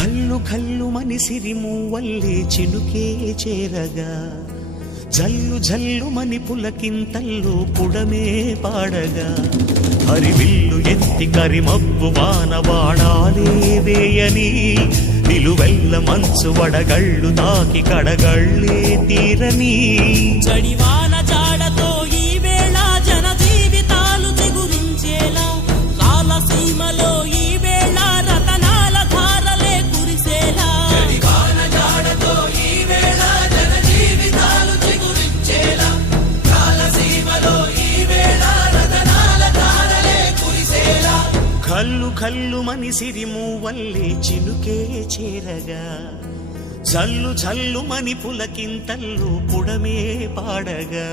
కల్లు కల్లు మని సిరిమూవల్లే చినుకే చేరగా జల్లు జల్లు మని పులకింతల్లో పుడమే పాడగా హరివిల్లు ఎత్తి కరిమబ్బు వానవాడాలే వేయని నిలువెల్ల మంచు వడగళ్ళు తాకి కడగళ్ళే తీరని చడివాన జాడతో ఈ వేళ జన జీవితాలు చిగురించేలా రాలసీమలో ఈ వేళ రతనాల ధారలే కురిసేలా చడివాన జాడతో ఈ వేళ జన జీవితాలు చిగురించేలా రాలసీమలో ఈ వేళ రతనాల ధారలే కురిసేలా కల్లు కల్లు మని సిరిమూవల్లే చినుకే చేరగా జల్లు జల్లు మని పులకింతల్లు పుడమే పాడగా